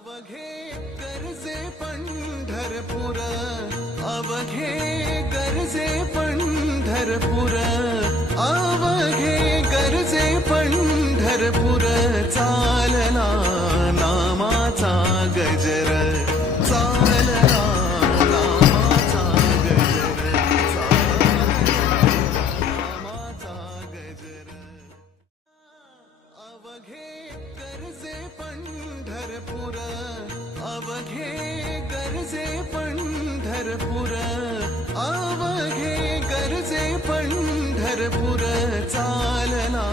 अवघे गरजे पंढरपूर, अवघे गरजे पंढरपूर, अवघे गरजे पंढरपूर, चालना नामाचा गजर, चालना नामाचा गजर, नामाचा गजर. अवघे गरजे पंढरपूर, अवघे गरजे पंढरपूर, अवघे गरजे पंढरपूर, चालना